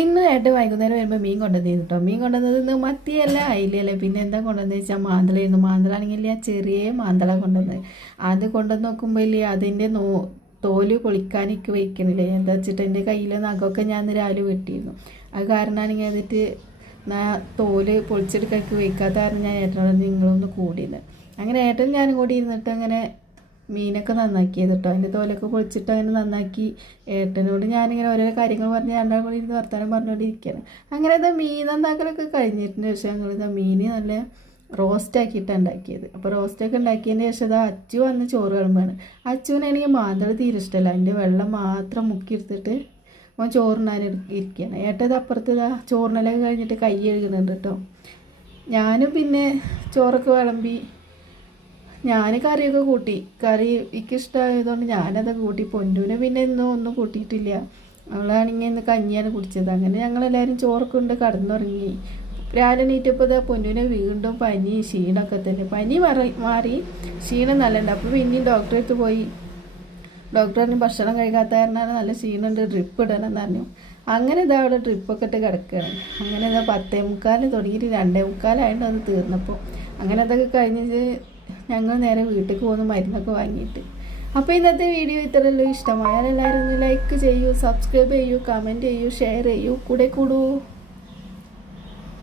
ഇന്ന് ഏട്ടൻ വൈകുന്നേരം വരുമ്പോൾ മീൻ കൊണ്ടുവന്നിരുന്നു കേട്ടോ. മീൻ കൊണ്ടുവന്നത് ഇന്ന് മത്തിയല്ല അയിലല്ലേ, പിന്നെ എന്താ കൊണ്ടുവന്നത് വെച്ചാൽ മാന്തളായിരുന്നു. മാന്തളാണെങ്കിൽ ആ ചെറിയ മാന്തള കൊണ്ടുവന്നത്. അത് കൊണ്ടുവന്ന് നോക്കുമ്പോൾ ഇല്ലേ അതിൻ്റെ തോല് പൊളിക്കാനൊക്കെ വയ്ക്കണില്ലേ. എന്താ വെച്ചിട്ട് എൻ്റെ കയ്യിലെ നഖമൊക്കെ ഞാൻ ഇന്ന് രാവിലെ വെട്ടിയിരുന്നു. അത് കാരണമാണെങ്കിൽ എന്നിട്ട് തോല് പൊളിച്ചെടുക്കാനൊക്കെ വയ്ക്കാത്ത കാരണം ഞാൻ ഏട്ടനോട് നിങ്ങളൊന്ന് കൂടിയത്. അങ്ങനെ ഏട്ടൻ ഞാനും കൂടി ഇരുന്നിട്ട് അങ്ങനെ മീനൊക്കെ നന്നാക്കിയത് കേട്ടോ. അതിൻ്റെ തോലൊക്കെ പൊളിച്ചിട്ട് അങ്ങനെ നന്നാക്കി ഏട്ടനോട് ഞാനിങ്ങനെ ഓരോ കാര്യങ്ങൾ പറഞ്ഞ് രണ്ടാളും കൂടി ഇരുന്ന് വർത്തമാനം പറഞ്ഞുകൊണ്ടിരിക്കുകയാണ്. അങ്ങനെ ഇതാ മീൻ നന്നാക്കലൊക്കെ കഴിഞ്ഞിട്ടുണ്ട്. പക്ഷേ ഞങ്ങളിതാ മീൻ നല്ല റോസ്റ്റാക്കിയിട്ടാണ് ഉണ്ടാക്കിയത്. അപ്പോൾ റോസ്റ്റൊക്കെ ഉണ്ടാക്കിയതിന് ശേഷം ഇതാ അച്ചു വന്ന് ചോറ് വിളമ്പാണ്. അച്ചുവിനാണെങ്കിൽ മാന്തള തീരെ ഇഷ്ടമല്ല. അതിൻ്റെ വെള്ളം മാത്രം മുക്കിയെടുത്തിട്ട് അവൻ ചോറിനാൻ ഇരിക്കുകയാണ്. ഏട്ടത് അപ്പുറത്ത് ഇതാ ചോറിനെല്ലാം കഴിഞ്ഞിട്ട് കൈ കഴുകുന്നുണ്ട് കേട്ടോ. ഞാനും പിന്നെ ചോറൊക്കെ വിളമ്പി ഞാൻ കറിയൊക്കെ കൂട്ടി. കറി എനിക്ക് ഇഷ്ടമായതുകൊണ്ട് ഞാനതൊക്കെ കൂട്ടി. പൊന്നൂനെ പിന്നെ ഇന്നും ഒന്നും കൂട്ടിയിട്ടില്ല. അവളാണെങ്കിൽ ഇന്ന് കഞ്ഞിയാണ് കുടിച്ചത്. അങ്ങനെ ഞങ്ങളെല്ലാവരും ചോറൊക്കെ ഉണ്ട് കടന്നുറങ്ങി. രാവിലെ എണീറ്റപ്പോൾ ഇതാ പൊന്നൂനെ വീണ്ടും പനി ക്ഷീണമൊക്കെ തന്നെ. പനി മാറി ക്ഷീണം നല്ലുണ്ട്. അപ്പോൾ പിന്നെയും ഡോക്ടറെ അടുത്ത് പോയി. ഡോക്ടർ പറഞ്ഞു ഭക്ഷണം കഴിക്കാത്ത കാരണമാണ് നല്ല ക്ഷീണമുണ്ട്, ഡ്രിപ്പ് ഇടണം എന്ന് പറഞ്ഞു. അങ്ങനെ ഇതാ അവിടെ ഡ്രിപ്പൊക്കെ ഇട്ട് കിടക്കുകയാണ്. അങ്ങനെ ഇതാ 10:45 തുടങ്ങിയിട്ട് 2:45 അത് തീർന്നപ്പോൾ. അങ്ങനെ അതൊക്കെ കഴിഞ്ഞിട്ട് ഞങ്ങൾ നേരെ വീട്ടിൽ പോകുന്നു മരുന്നൊക്കെ വാങ്ങിയിട്ട്. അപ്പോൾ ഇന്നത്തെ വീഡിയോ ഇത്രയല്ലോ. ഇഷ്ടമായാൽ എല്ലാവരും ഒന്ന് ലൈക്ക് ചെയ്യൂ, സബ്സ്ക്രൈബ് ചെയ്യൂ, കമൻറ്റ് ചെയ്യൂ, ഷെയർ ചെയ്യൂ, കൂടെ കൂടൂ.